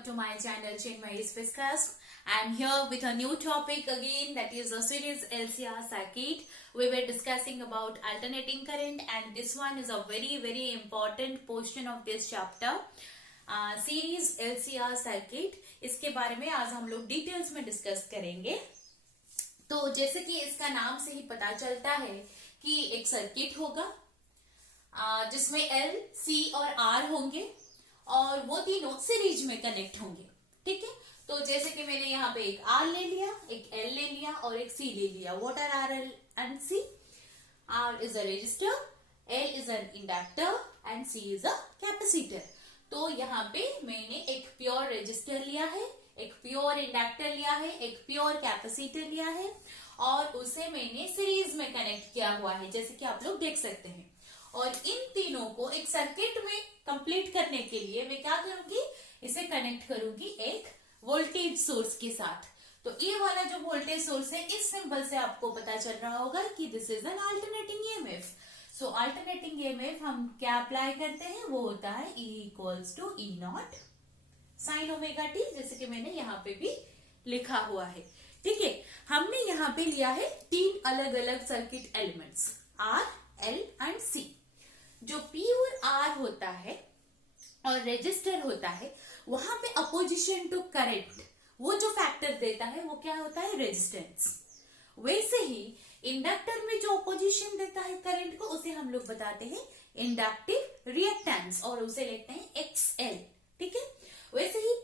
welcome to my channel Chinmay's Fishcast. I'm here with a new topic again, that is a series LCR circuit. We were discussing about alternating current and this one is a very important portion of this chapter. Series LCR circuit, इसके बारे में आज हम लोग details में discuss करेंगे। तो जैसे कि इसका नाम से ही पता चलता है कि एक सर्किट होगा जिसमें L, C और R होंगे और वो तीनों सीरीज में कनेक्ट होंगे। ठीक है, तो जैसे कि मैंने यहाँ पे एक R ले लिया, एक L ले लिया और एक C ले लिया। What are R, L and C? R is a resistor, L is an inductor and C is a capacitor। तो यहाँ पे मैंने एक प्योर रेजिस्टर लिया है, एक प्योर इंडक्टर लिया है, एक प्योर कैपेसिटर लिया है और उसे मैंने सीरीज में कनेक्ट किया हुआ है, जैसे कि आप लोग देख सकते हैं। और इन तीनों को एक सर्किट में कंप्लीट करने के लिए मैं क्या करूंगी, इसे कनेक्ट करूंगी एक वोल्टेज सोर्स के साथ। तो ये वाला जो वोल्टेज सोर्स है, इस सिंबल से आपको पता चल रहा होगा कि this is an alternating EMF. So alternating EMF हम क्या अप्लाई करते हैं, वो होता है E equals to E not sine omega t, जैसे कि मैंने यहाँ पे भी लिखा हुआ है। ठीक है, हमने यहाँ पे लिया है तीन अलग अलग circuit elements R, L and C। जो P और R होता है और रेजिस्टर होता है, वहां पे अपोजिशन टू करंट वो जो फैक्टर देता है वो क्या होता है, रेजिस्टेंस। वैसे ही इंडक्टर में जो अपोजिशन देता है करंट को, उसे हम लोग बताते हैं इंडक्टिव रिएक्टेंस और उसे लेते हैं XL। ठीक है, वैसे ही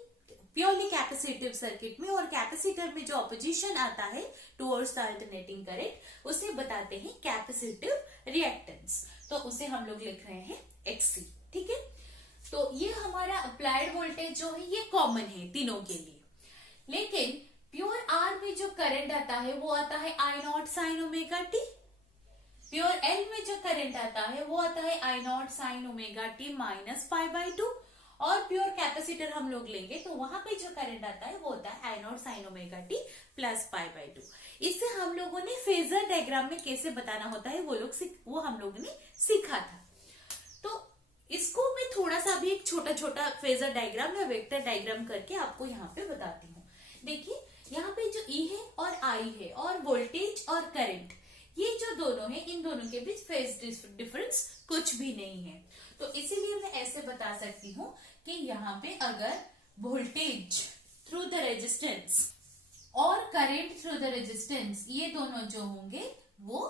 प्योरली कैपेसिटिव सर्किट में और कैपेसिटर में जो अपोजिशन आता है टुवर्ड्स द अल्टरनेटिंग करंट, उसे बताते हैं कैपेसिटिव रिएक्टेंस। तो उसे हम लोग लिख रहे हैं XC। ठीक है, तो ये हमारा अप्लाइड वोल्टेज जो है ये कॉमन है तीनों के लिए। लेकिन प्योर R में जो करंट आता है वो आता है I not sine omega T. Pure L में जो करंट आता है वो आता है I not sine omega T minus pi by two. और प्योर कैपेसिटर हम लोग लेंगे तो वहां पे जो करंट आता है वो होता है I not sine omega T plus pi by two. इससे हम लोगों ने फेजर डायग्राम में कैसे बताना होता है वो हम लोगों ने सीखा था। तो इसको मैं थोड़ा सा भी एक छोटा छोटा फेजर डायग्राम या वेक्टर डायग्राम करके आपको यहाँ पे बताती हूँ। देखिए, यहाँ पे जो E है और I है और वोल्टेज और करंट, ये जो दोनों है, इन दोनों के बीच फेज डिफरेंस कुछ भी नहीं है। तो इसीलिए मैं ऐसे बता सकती हूँ कि यहाँ पे अगर वोल्टेज थ्रू द रेजिस्टेंस और करंट थ्रू द रेजिस्टेंस, ये दोनों जो होंगे वो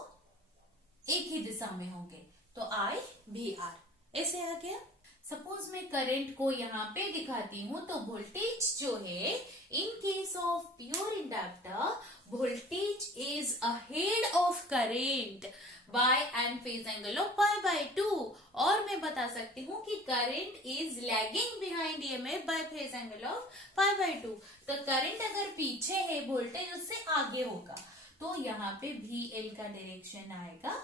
एक ही दिशा में होंगे, तो I भी R ऐसे आ गया। सपोज मैं करंट को यहाँ पे दिखाती हूँ, तो वोल्टेज जो है in case of pure inductor, voltage is ahead of current by an phase angle of pi by two. और मैं बता सकती हूँ कि current is lagging behind EMF by phase angle of pi by two. तो current अगर पीछे है, वोल्टेज उससे आगे होगा, तो यहाँ पे VL का डायरेक्शन आएगा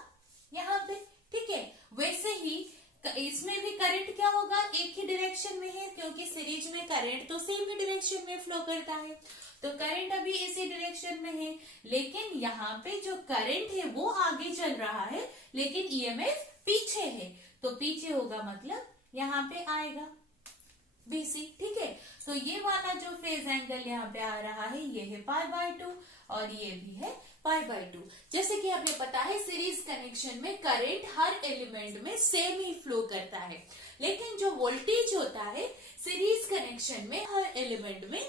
यहाँ पे। ठीक है, वैसे ही इसमें भी करंट क्या होगा, एक ही डायरेक्शन में है, क्योंकि सीरीज में करंट तो सेम ही डायरेक्शन में फ्लो करता है। तो करंट अभी इसी डायरेक्शन में है, लेकिन यहाँ पे जो करंट है वो आगे चल रहा है, लेकिन ईएमएफ पीछे है। तो पीछे होगा मतलब यहाँ पे आएगा BC। ठीक है, तो ये वाला जो फेज एंगल यहाँ पे आ रहा है, ये है पाई बाय टू और ये भी है पाई बाय टू। जैसे कि हमें पता है सीरीज कनेक्शन में करंट हर एलिमेंट में सेम ही फ्लो करता है, लेकिन जो वोल्टेज होता है सीरीज कनेक्शन में हर एलिमेंट में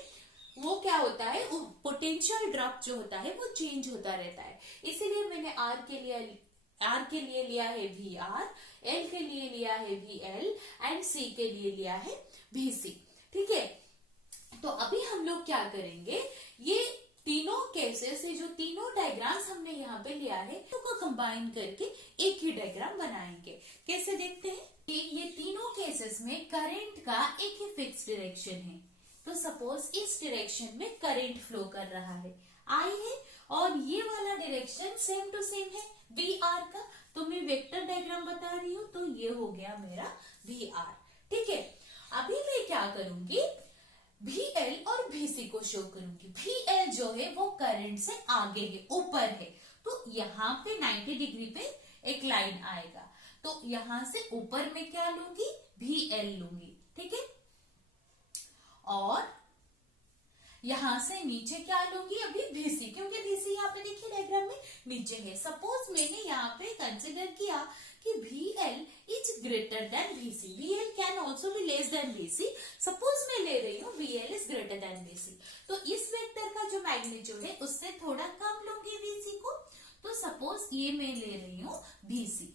वो क्या होता है, पोटेंशियल ड्रॉप जो होता है वो चेंज होता रहता है। इसीलिए मैंने R के लिए लिया है VR, L के लिए लिया है VL एंड C के लिए लिया है VC। ठीक है, तो अभी हम लोग क्या करेंगे, ये तीनों केसेस से जो तीनों डायग्राम्स हमने यहाँ पे लिया है उनको कंबाइन करके एक ही डायग्राम बनाएंगे। कैसे देखते हैं कि ये तीनों केसेस में करंट का एक ही फिक्स डायरेक्शन है। तो सपोज इस डायरेक्शन में करंट फ्लो कर रहा है, I है, और ये वाला डायरेक्शन सेम टू सेम है VR का। तो मैं वेक्टर डायग्राम बता रही हूँ, तो ये हो गया मेरा VR। ठीक है, अभी मैं क्या करूंगी, VL और VC को शो करूंगी। VL जो है वो करंट से आगे है, ऊपर है, तो यहाँ पे 90 डिग्री पे एक लाइन आएगा, तो यहां से ऊपर में क्या लूंगी, VL लूंगी। ठीक है, और यहां से नीचे क्या लूंगी अभी VC, क्योंकि VC यहाँ पे देखिए डायग्राम में नीचे है। सपोज मैंने यहाँ पे कंसिडर किया कि VL is greater than VC, VL can also be less than VC। Suppose मैं ले रही हूँ VL is greater than VC, तो इस वेक्टर का जो मैग्नीट्यूड है उससे थोड़ा कम लूंगी VC को। तो सपोज ये मैं ले रही हूँ VC,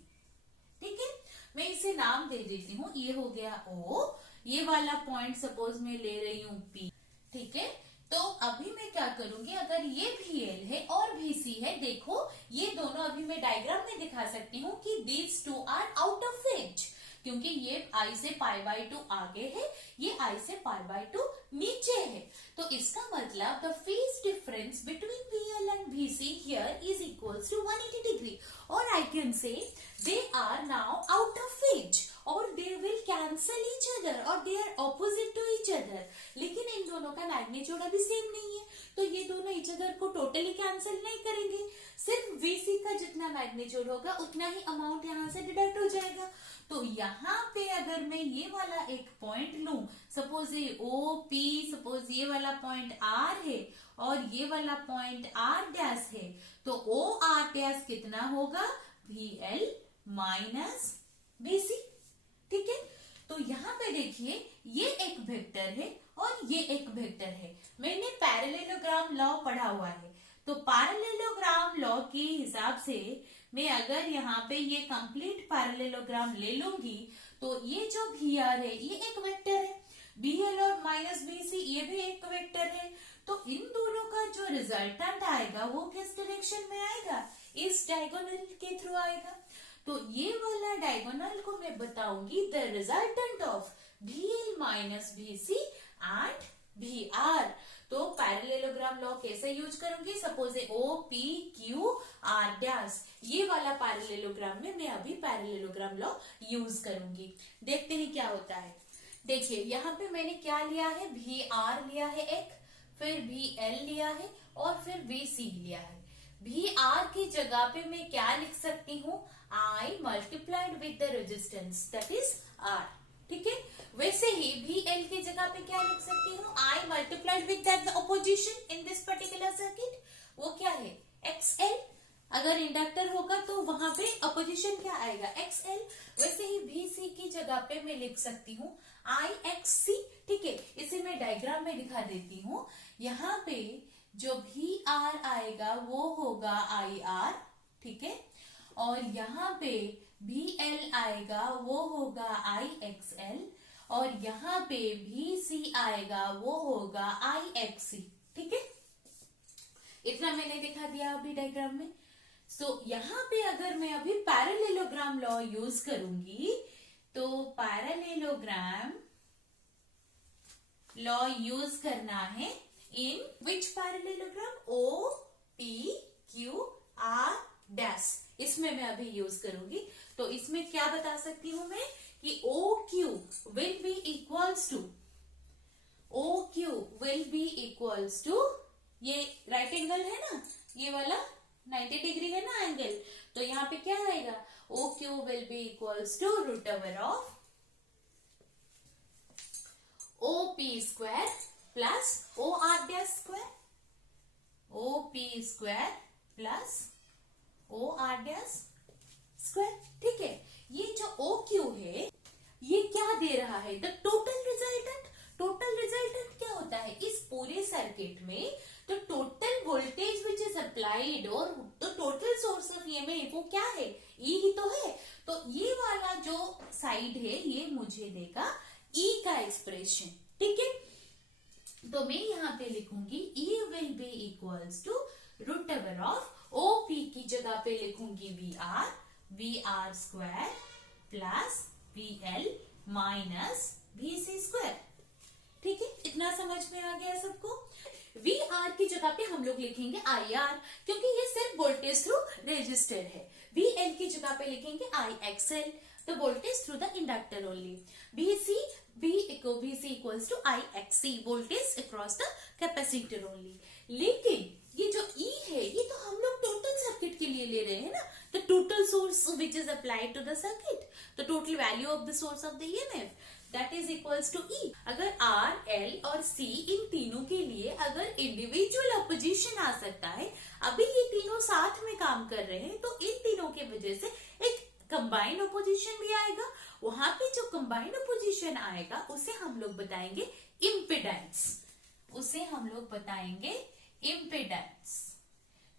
ठीक है। मैं इसे नाम दे देती हूँ, ये हो गया O, ये वाला पॉइंट सपोज मैं ले रही हूँ P, ठीक है। तो अभी मैं क्या करूंगी, अगर ये VL है और VC है, देखो ये दोनों अभी मैं डायग्राम में दिखा सकती हूँ कि these two are out of range, क्योंकि ये I से π/2 आगे है, ये I से π/2 नीचे है। तो इसका मतलब the phase difference between VL and VC here is equals to 180 degree, or I can say they are now out of range, or they will cancel each other, or they are opposite to each other। लेकिन इन दोनों का magnitude अभी same नहीं है, तो ये दोनों each other को टोटली कैंसिल नहीं करेंगे। सिर्फ VC का जितना मैग्नीट्यूड होगा उतना ही अमाउंट यहाँ से डिडक्ट हो जाएगा। तो यहाँ पे अगर मैं ये वाला एक पॉइंट लूं, सपोज ये OP, सपोज ये वाला पॉइंट R है और ये वाला पॉइंट R' है, तो OR' कितना होगा, VL माइनस VC, ठीक है। तो यहाँ पे देखिए ये एक वेक्टर है और ये एक वेक्टर है। मैंने पैरेललोग्राम लॉ पढ़ा हुआ है, तो पैरेललोग्राम लॉ के हिसाब से मैं अगर यहाँ पे ये कंप्लीट पैरेललोग्राम ले लूंगी, तो ये जो VR है ये एक वेक्टर है, BL और माइनस BC ये भी एक वेक्टर है। तो इन दोनों का जो रिजल्टेंट आएगा वो किस डायरेक्शन में आएगा, इस डायगोनल के थ्रू आएगा। तो ये वाला डायगोनल को मैं बताऊंगी the resultant of VL minus VC and VR। तो पैरेललोग्राम लॉ कैसे यूज करूंगी, सपोज OPQR', ये वाला पैरेललोग्राम में मैं अभी पैरेललोग्राम लॉ यूज करूंगी। देखते हैं क्या होता है। देखिए यहाँ पे मैंने क्या लिया है, VR लिया है एक, फिर VL लिया है और फिर VC लिया है। VR की जगह पे मैं क्या लिख सकती हूँ, I multiplied with the resistance that is R, ठीक है। वैसे ही VL की जगह पे क्या लिख सकती हूँ, I multiplied with that opposition in this particular circuit, वो क्या है XL। अगर इंडक्टर होगा तो वहां पे अपोजिशन क्या आएगा, XL। वैसे ही VC की जगह पे मैं लिख सकती हूँ IXC, ठीक है। इसे मैं डायग्राम में दिखा देती हूँ। यहाँ पे जो VR आएगा वो होगा IR, ठीक है, और यहाँ पे VL आएगा वो होगा IXL, और यहाँ पे VC आएगा वो होगा IXC, ठीक है। इतना मैंने दिखा दिया अभी डायग्राम में। सो यहाँ पे अगर मैं अभी पैरेललोग्राम लॉ यूज करूंगी, तो पैरेललोग्राम लॉ यूज करना है इन विच पैरेललोग्राम, OPQR', इसमें मैं अभी यूज करूंगी। तो इसमें क्या बता सकती हूं मैं कि OQ will be equals to ये राइट एंगल है ना, ये वाला 90 डिग्री है ना एंगल, तो यहाँ पे क्या आएगा, OQ will be equals to root over of OP square plus OR' square, OP square plus OR' square, ठीक है। ये जो OQ है ये क्या दे रहा है, the total resultant. Total resultant क्या होता है, इस पूरे सर्किट में तो total voltage which is applied और the total source of EMF वो क्या है, E ही तो है। तो ये वाला जो साइड है ये मुझे देगा E का एक्सप्रेशन, ठीक है। तो मैं यहाँ पे लिखूंगी E will be equals to root over of OP की जगह पे लिखूंगी VR square plus VL minus VC square, ठीक है। इतना समझ में आ गया सबको। VR की जगह पे हम लोग लिखेंगे IR, क्योंकि ये सिर्फ वोल्टेज थ्रू रेजिस्टर है। VL की जगह पे लिखेंगे IXL, the voltage through the inductor only. VC equals to IXC, voltage across the capacitor only. लेकिन ये जो E है ये तो हम लोग टोटल सर्किट के लिए ले रहे हैं ना, तो total source which is applied to the circuit, the total value of the source of the EMF, that is equals to E. अगर R, L और C इन तीनों के लिए अगर इंडिविजुअल अपोजिशन आ सकता है, अभी ये तीनों साथ में काम कर रहे हैं, तो इन तीनों के वजह से एक कंबाइंड अपोजिशन भी आएगा. वहां पे जो कंबाइंड अपोजिशन आएगा उसे हम लोग बताएंगे इम्पिडेंस. उसे हम लोग बताएंगे इम्पिडेंस.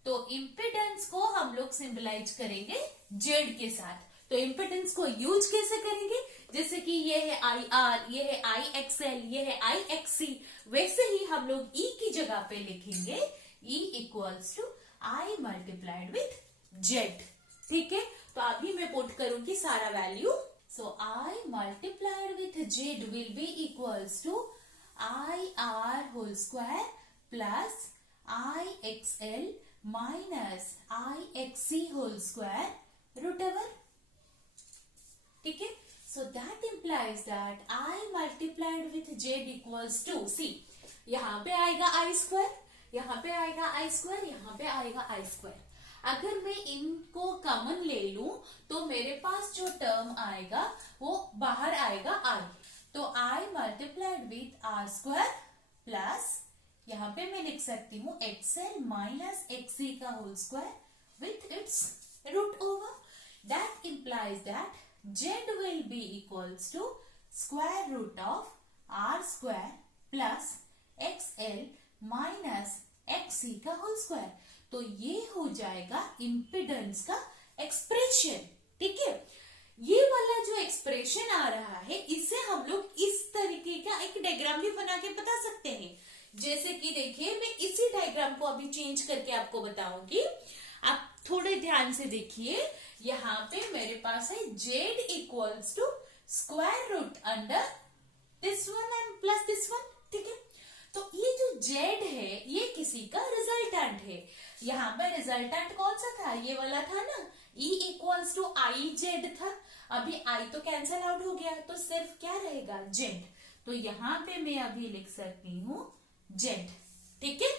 तो इम्पिडेंस को हम लोग सिंबलाइज करेंगे जेड के साथ. तो इम्पिडेंस को यूज कैसे करेंगे? जैसे कि ये है आई आर, ये है आई एक्सएल, ये है आई एक्ससी, वैसे ही हम लोग ई की जगह पे लिखेंगे E equals to I multiplied with Z. ठीक है, तो अभी मैं पुट करूंगी सारा value. So I multiplied with Z will be equals to I R whole square plus I XL minus I XC whole square root over. ठीक है, so that implies that I multiplied with Z equals to, see यहाँ पे आएगा आई square, यहाँ पे आएगा आई square, यहाँ पे आएगा आई स्क्वायर. अगर मैं इनको कॉमन ले लूं तो मेरे पास जो टर्म आएगा वो बाहर आएगा आई. तो I multiplied with R square plus यहाँ पे मैं लिख सकती हूँ एक्सएल माइनस एक्ससी का whole square with its root over. That implies that Z will be equals to square root of R square plus XL minus XC का whole square. तो ये हो जाएगा इम्पिडेंस का एक्सप्रेशन. ठीक है, ये वाला जो एक्सप्रेशन आ रहा है इसे हम लोग इस तरीके का एक डायग्राम भी बना के बता सकते हैं. जैसे कि देखिए, मैं इसी डायग्राम को अभी चेंज करके आपको बताऊंगी. आप थोड़े ध्यान से देखिए. यहाँ पे मेरे पास है Z equals to square root under this one and plus this one. ठीक है, तो ये जो जेड है ये किसी का रिजल्टेंट है. यहाँ पे रिजल्टेंट कौन सा था? ये वाला था ना, E equals to I Z था. अभी आई तो कैंसल आउट हो गया, तो सिर्फ क्या रहेगा? जेड. तो यहाँ पे मैं अभी लिख सकती हूँ जेड. ठीक है,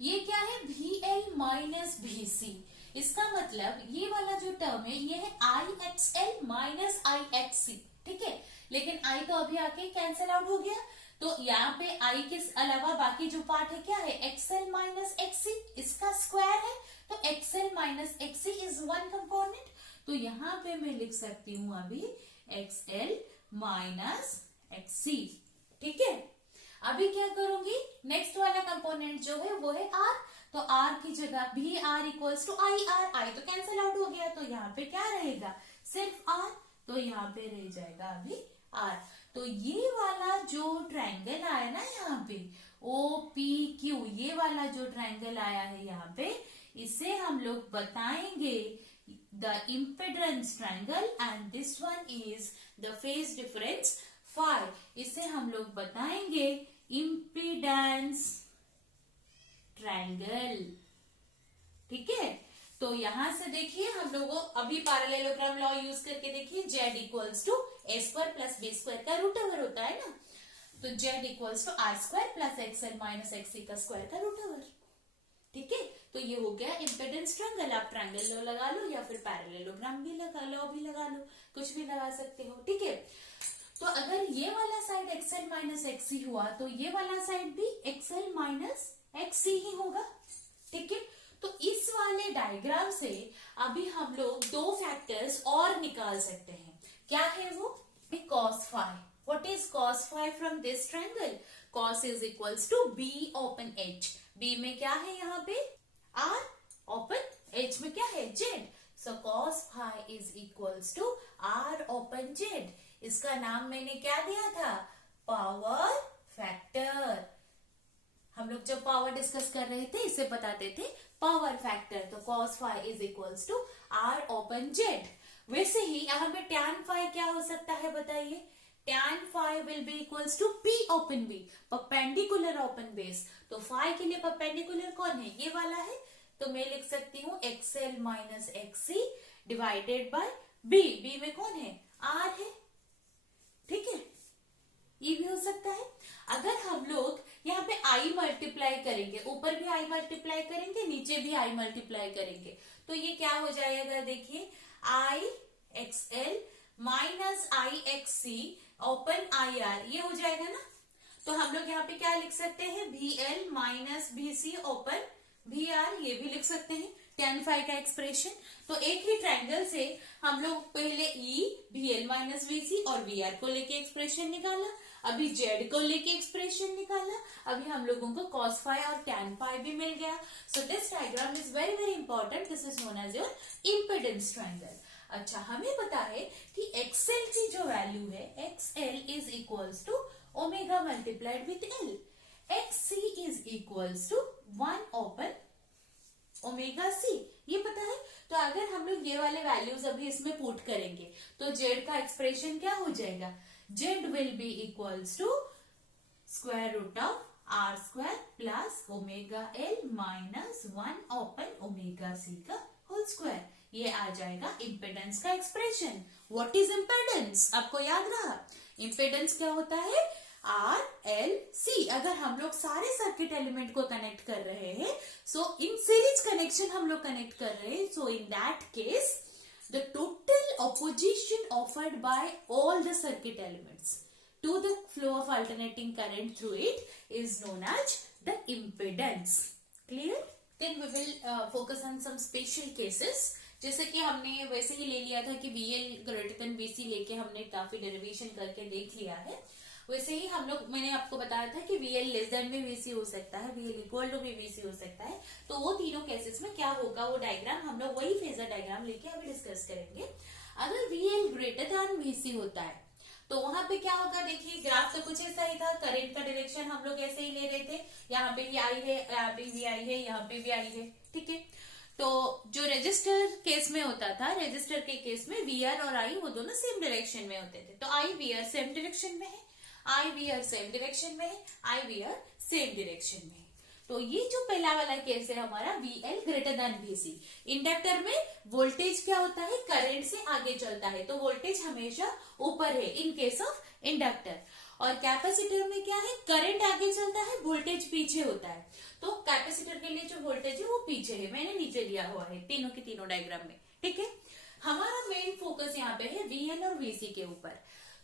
ये क्या है? वी एल माइनस वी सी. इसका मतलब ये वाला जो टर्म है ये है आई X L minus I X सी. ठीक है, लेकिन आई तो अभी आके कैंसल आउट हो गया. तो यहाँ पे आई के अलावा बाकी जो पार्ट है क्या है? एक्सएल माइनस एक्ससी, इसका स्क्वायर है. तो XL minus एक्ससी is one component. तो यहाँ पे मैं लिख सकती हूँ अभी एक्सएल माइनस एक्ससी. ठीक है, अभी क्या करूंगी? नेक्स्ट वाला कंपोनेंट जो है वो है आर. तो आर की जगह भी R equals to I R. I तो कैंसल आउट हो गया, तो यहाँ पे क्या रहेगा? सिर्फ आर. तो यहाँ पे रह जाएगा अभी आर. तो ये वाला जो ट्रायंगल आया ना यहाँ पे ओ पी क्यू, ये वाला जो ट्रायंगल आया है यहाँ पे, इसे हम लोग बताएंगे the impedance triangle and this one is the phase difference phi. इसे हम लोग बताएंगे इम्पिडेंस ट्रायंगल. ठीक है, तो यहां से देखिए हम लोगों अभी पैरेललोग्राम लॉ यूज करके देखिए. Z equals to A square plus B square का रूट ओवर होता है ना. तो Z equals to R square plus XL minus XC का स्क्वायर का रूट ओवर. ठीक है, तो ये हो गया इम्पिडेंस ट्रायंगल. आप ट्रायंगल लॉ लगा लो या फिर पैरेललोग्राम भी लगा लो, कुछ भी लगा सकते हो. ठीक है, तो अगर ये वाला साइड एक्सएल माइनस एक्ससी हुआ तो ये वाला साइड भी एक्सएल माइनस एक्ससी ही होगा. ठीक है, तो इस वाले डायग्राम से अभी हम लोग दो फैक्टर्स और निकाल सकते हैं. क्या है वो? cos phi. What is cos phi from this triangle? Cos is equals to B open H. B में क्या है यहाँ पे? R open H में क्या है? Z. So cos phi is equals to R open Z. इसका नाम मैंने क्या दिया था? Power factor. हम लोग जब पावर डिस्कस कर रहे थे इसे बताते थे पावर फैक्टर. तो cos phi is equals to R open Z. वैसे ही यहाँ पे tan phi क्या हो सकता है बताइए? tan phi will be equals to P open B, perpendicular open base. तो phi के लिए perpendicular कौन है? ये वाला है. तो मैं लिख सकती हूँ XL minus XC divided by B. B में कौन है? R है. ठीक है, ये भी हो सकता है. अगर हम लोग यहाँ पे आई मल्टीप्लाई करेंगे, ऊपर भी आई मल्टीप्लाई करेंगे, नीचे भी आई मल्टीप्लाई करेंगे, तो ये क्या हो जाएगा, देखिए I X L minus I X C open I R, ये हो जाएगा ना। तो हम लोग यहाँ पे क्या लिख सकते हैं, V L minus V C upon V R, ये भी लिख सकते हैं tan फाई का एक्सप्रेशन। तो एक ही ट्रायंगल से हम लोग पहले E V L minus V C और वी आर को लेके एक्सप्रेशन निकाला, अभी जेड को लेके एक्सप्रेशन निकाला, अभी हम लोगों को cos फाई और tan फाई भी मिल गया। So this diagram is very very important, this is known as your impedance triangle. अच्छा, हमें पता है कि एक्सएल की जो वैल्यू है, XL is equals to omega multiplied with L, XC is equals to 1 upon omega C, ये पता है। तो अगर हम लोग ये वाले वैल्यूज अभी इसमें पुट करेंगे तो जेड का एक्सप्रेशन क्या हो जाएगा, Z will be equals to square root of R square plus omega L minus 1 upon omega C का होल स्क्वायर, ये आ जाएगा इम्पेडेंस का एक्सप्रेशन। व्हाट इज इम्पेडेंस, आपको याद रहा, इम्पेडेंस क्या होता है, आर एल सी। अगर हम लोग सारे सर्किट एलिमेंट को कनेक्ट कर रहे हैं, सो इन सीरीज कनेक्शन हम लोग कनेक्ट कर रहे हैं, so in that case the total opposition offered by all the circuit elements to the flow of alternating current through it is known as the impedance. Clear? Then we will focus on some special cases. जैसे कि हमने वैसे ही ले लिया था कि VL greater than VC लेके हमने काफी डेरिवेशन करके देख लिया है, वैसे ही हम लोग, मैंने आपको बताया था कि VL लेस देन भी VC हो सकता है, VL इक्वल टू भी VC हो सकता है। तो वो तीनों केसेस में क्या होगा, वो डायग्राम हम लोग वही फेजर डायग्राम लेके अभी डिस्कस करेंगे। अगर VL ग्रेटर देन VC होता है तो वहां पे क्या होगा, देखिए ग्राफ तो कुछ ऐसा ही था, करंट का डायरेक्शन हम लोग ऐसे ही ले रहे थे, यहाँ पे भी आई है, यहाँ पे भी आई है, यहाँ पे भी आई है, ठीक है। तो जो रजिस्टर केस में होता था, रजिस्टर के केस में वी आर और आई वो दोनों सेम डायरेक्शन में होते थे, तो आई वी आर सेम डायरेक्शन में है, आई वी आर सेम डायरेक्शन में है, आई वी आर सेम डायरेक्शन में है। तो ये जो पहला वाला केस है हमारा VL greater than VC। Inductor में वोल्टेज क्या होता है, करंट से आगे चलता है, तो वोल्टेज हमेशा ऊपर है इन केस ऑफ इंडक्टर। और कैपेसिटर में क्या है, करंट आगे चलता है, वोल्टेज पीछे होता है। तो कैपेसिटर के लिए जो वोल्टेज है वो पीछे है, मैंने नीचे लिया हुआ है तीनों के तीनों डायग्राम में, ठीक है। हमारा मेन फोकस यहाँ पे है VL और VC के ऊपर।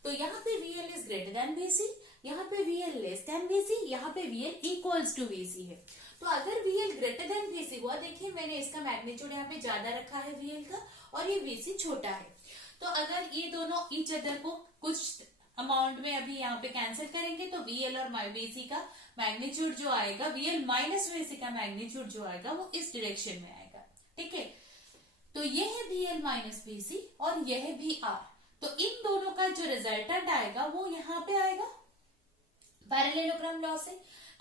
तो यहाँ पे VL is greater than VC, यहाँ पे VL लेस देन VC, यहाँ पे VL इक्वल्स टू VC है। तो अगर VL ग्रेटर देन VC हुआ, देखिए मैंने इसका मैग्नीट्यूड यहाँ पे ज्यादा रखा है VL का, और ये VC छोटा है। तो अगर ये दोनों ईच अदर को कुछ अमाउंट में अभी यहाँ पे कैंसिल करेंगे, तो VL और VC का मैग्नीट्यूड जो आएगा, VL माइनस VC का मैग्नीट्यूड जो आएगा वो इस डायरेक्शन में आएगा, ठीक है। तो ये है VL माइनस VC और यह है VR। तो इन दोनों का जो रिजल्टेंट आएगा वो यहाँ पे आएगा पैरेललोग्राम लॉ से।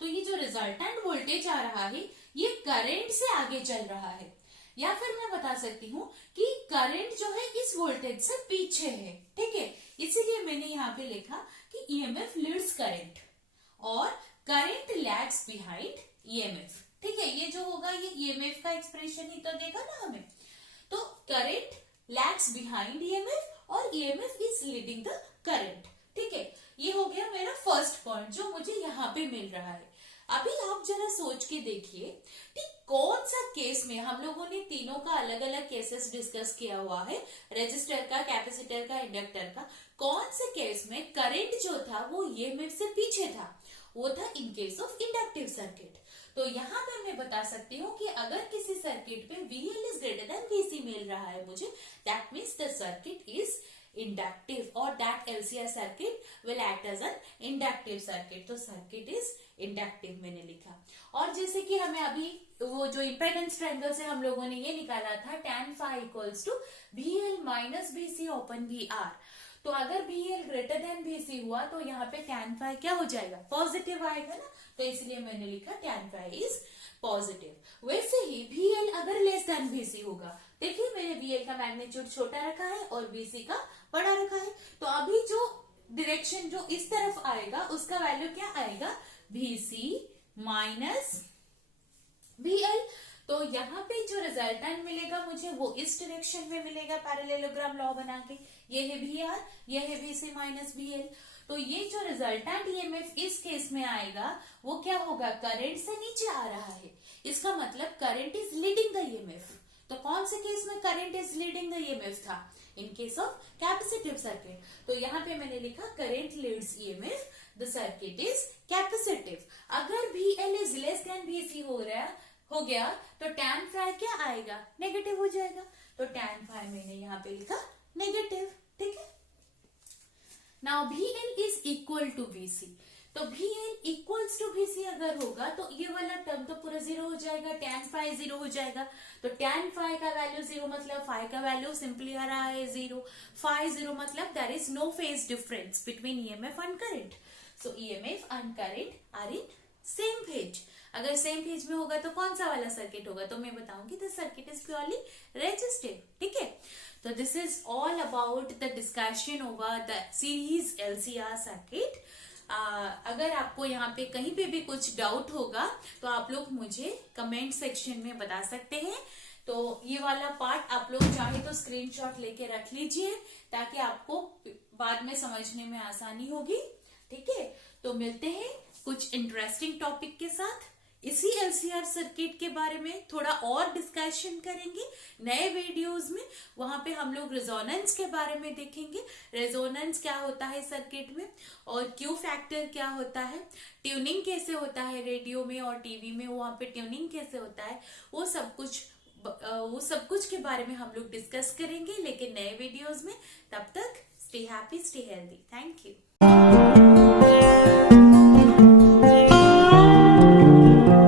तो ये जो रिजल्टेंट वोल्टेज आ रहा है ये करंट से आगे चल रहा है, या फिर मैं बता सकती हूँ कि करंट जो है इस वोल्टेज से पीछे है, ठीक है। इसीलिए मैंने यहाँ पे लिखा कि EMF लीड्स करंट और करंट लैग्स बिहाइंड EMF, ठीक है। ये जो होगा ये EMF का एक्सप्रेशन ही तो देगा ना हमें। तो करंट लैग्स बिहाइंड EMF और EMF is leading the current, ठीक है। ये हो गया मेरा फर्स्ट पॉइंट जो मुझे यहाँ पे मिल रहा है। अभी आप जरा सोच के देखिए कि कौन सा केस में, हम लोगों ने तीनों का अलग अलग केसेस डिस्कस किया हुआ है, रजिस्टर का, कैपेसिटर का, इंडक्टर का, कौन से केस में करंट जो था वो EMF से पीछे था, वो था in case of inductive circuit. तो यहाँ पे मैं बता सकती हूँ कि अगर किसी सर्किट पे VL is greater than VC मिल रहा है मुझे, that means the circuit is inductive or that LCR circuit will act as an inductive circuit। तो सर्किट इज इंडक्टिव मैंने लिखा। और जैसे कि हमें अभी वो जो इम्पेडेंस ट्रायंगल से हम लोगों ने ये निकाला था tan phi equals to VL minus VC upon VR। तो अगर VL ग्रेटर देन VC हुआ तो यहाँ पे tan phi क्या हो जाएगा, पॉजिटिव आएगा ना, तो इसलिए मैंने लिखा tan phi इज पॉजिटिव। वैसे ही VL अगर लेस देन VC होगा, देखिए मैंने VL का मैग्नीट्यूड छोटा रखा है और VC का बड़ा रखा है, तो अभी जो डायरेक्शन जो इस तरफ आएगा उसका वैल्यू क्या आएगा, VC माइनस VL। तो यहाँ पे जो रिजल्टेंट मिलेगा मुझे वो इस डायरेक्शन में मिलेगा पैरेललोग्राम लॉ बना के, ये है VR, ये है VC माइनस VL। तो ये जो रिजल्टेंट ईएमएफ इस केस में आएगा वो क्या होगा, करंट से नीचे आ रहा है, इसका मतलब current is leading the EMF. तो कौन से केस में current is leading the EMF था, in case of capacitive circuit. तो यहाँ पे मैंने लिखा current leads EMF, the circuit is capacitive. अगर VL is less than VC हो गया तो tan phi क्या आएगा, नेगेटिव हो जाएगा। तो tan phi मैंने यहाँ पे लिखा नेगेटिव, ठीक है। Now VL is equal to VC, तो VL इक्वल्स टू VC अगर होगा तो ये वाला टर्म तो पूरा जीरो हो जाएगा, tan phi जीरो हो जाएगा। तो tan phi का वैल्यू जीरो मतलब phi का वैल्यू सिंपली आ रहा है जीरो। phi जीरो मतलब there is no phase difference between EMF and current. So EMF and current are in same phase. अगर सेम फेज में होगा तो कौन सा वाला सर्किट होगा, तो मैं बताऊंगी the circuit is purely resistive, ठीक है। तो this is all about the discussion over the series LCR circuit. अगर आपको यहाँ पे कहीं पे भी कुछ डाउट होगा तो आप लोग मुझे कमेंट सेक्शन में बता सकते हैं। तो ये वाला पार्ट आप लोग चाहे तो स्क्रीनशॉट लेके रख लीजिए ताकि आपको बाद में समझने में आसानी होगी, ठीक है। तो मिलते हैं कुछ इंटरेस्टिंग टॉपिक के साथ। इसी LCR सर्किट के बारे में थोड़ा और डिस्कशन करेंगे नए वीडियोस में। वहां पे हम लोग रेजोनेंस के बारे में देखेंगे, रेजोनेंस क्या होता है सर्किट में और क्यू फैक्टर क्या होता है, ट्यूनिंग कैसे होता है रेडियो में और टीवी में, वहां पे ट्यूनिंग कैसे होता है, वो सब कुछ के बारे में हम लोग डिस्कस करेंगे लेकिन नए वीडियोज में। तब तक stay happy, stay healthy. Thank you.